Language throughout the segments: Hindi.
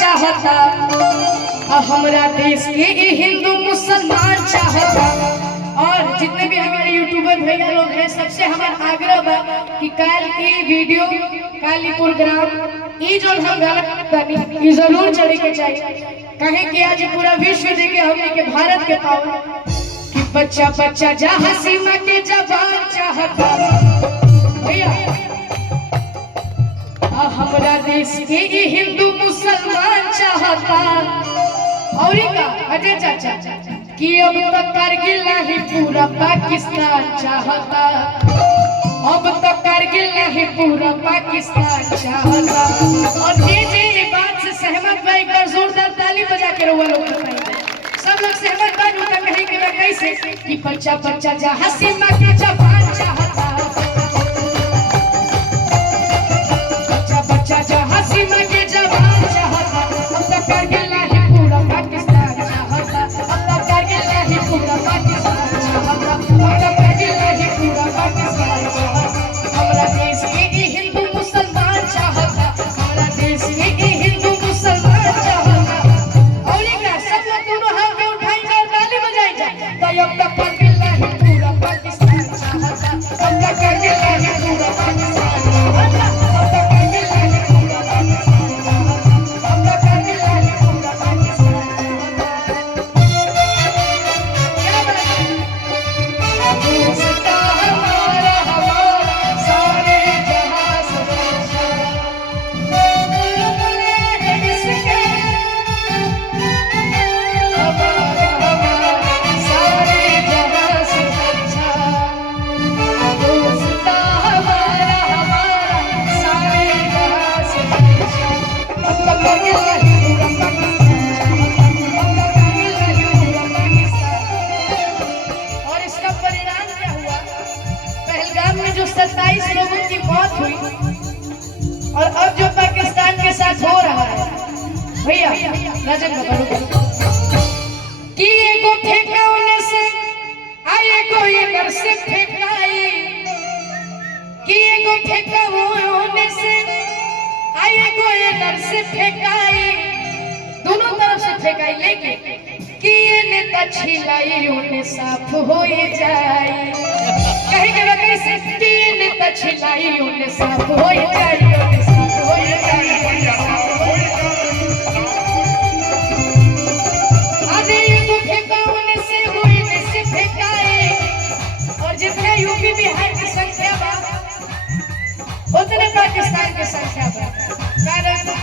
चाहता, हमारा देश के हिंदू मुसलमान चाहता। और जितने भी हमारे यूट्यूबर भैया लोग हैं सबसे हमारा आग्रह बा कि कल की वीडियो काली प्रोग्राम ई जो हम गलत ई जरूर चढ़े के चाहिए। कहे कि आज पूरा विश्व देखे हमने के भारत के पावन कि बच्चा बच्चा जहाँ सीमा के जवान चाहता भैया, हमारा देश के हिंदू मुसलमान चाहता। और का अजय चाचा कि अब तक करगिल नहीं पूरा पाकिस्तान चाहता, अब तक करगिल नहीं पूरा पाकिस्तान चाहता। और जी बात से सहमत भाई का जोरदार ताली बजा के रहुआ लोग सब लोग सहमत बात उनका कहीं कि मैं कैसे कि बच्चा बच्चा जहाँ सीमा के जवान चाहता, बच्चा बच्चा जहाँ सीमा के जवान चाहता। अब तक करगिल नहीं पूरा पाकिस्तान चाहता, अब तक करगिल नहीं पूरा पाकिस्तान चाहता, अब तक करगिल नहीं पूरा पाकिस्तान चाहता। हमारा देश के हिंदू मुसलमान चाहता, हमारा देश के हिंदू मुसलमान चाहता। और ये सब लोग दोनों हाथ में उठाई जाए ताली बजाई जाए तो अब तक करगिल नहीं पूरा पाकिस्तान चाहता, अब तक करगिल नहीं पूरा पाकिस्तान चाहता, अब तक करगिल नहीं पूरा पाकिस्तान चाहता, अब तक करगिल नहीं पूरा पाकिस्तान चाहता। क्या बात है दोस्ता हमारा हमारा सारे जहां से अच्छा, इसके हमारा हमारा सारे जहां से अच्छा, दोस्ता हमारा हमारा सारे जहां से अच्छा। अब तक करगिल नहीं पूरा पाकिस्तान चाहता, अब तक करगिल नहीं पूरा पाकिस्तान। और इसका परिणाम क्या हुआ? पहलगाम में जो 27 लोगों की मौत हुई और अब जो पाकिस्तान के साथ हो रहा है भैया राजन कि एगो फेंकाउने से आए को इधर से फेंकाई, कि एगो फेंकाउने से आए को इधर से फेंकाई, दोनों तरफ से फेंकाई लेकिन कि ये नेता छिलाई उन्हें साफ हो जाए। कहीं के वक्त से कि ये नेता छिलाई उन्हें साफ हो जाए, उन्हें साफ हो जाए, उन्हें साफ हो जाए। आधे ये फेंकाउने से हुई से फेंकाए। और जितने यूपी बिहार की संख्या बा उतने पाकिस्तान की संख्या बा।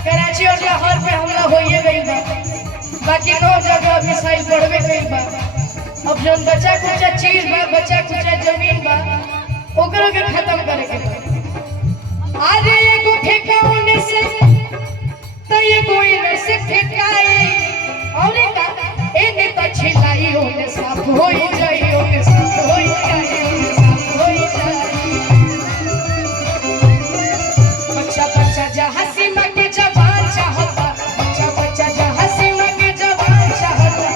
कराची और लाहौर पे हमला होइए गई बा, बाकी 9 जगह मिसाइल पड़वे गई बा। अब जो बचा कुचा चीज बा, बचा कुचा जमीन बा, ओकरो के खत्म करे के बा। आज एगो फेंकाउने से तो ये कोई न से फेंकाई। और का ए नेता छिलाई होने साफ हो जाई, होने साफ हो जाई, होने साफ हो जाई। बच्चा बच्चा जहाँ सीमा के जवान चाहता, बच्चा बच्चा जहाँ सीमा के जवान चाहता।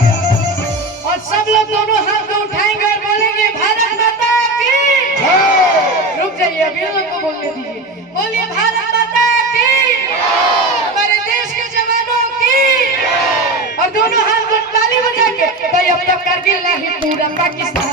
और सब लोग दोनों हाथ को उठाएंगे और बोलेंगे भारत माता की जय। रुक जाइए अभी लोग को बोलने दीजिए, बोलिए भारत माता की, हमारे देश के जवानों की। और दोनों हाथ को ताली बजा के भाई अब तक करगिल नहीं पूरा पाकिस्तान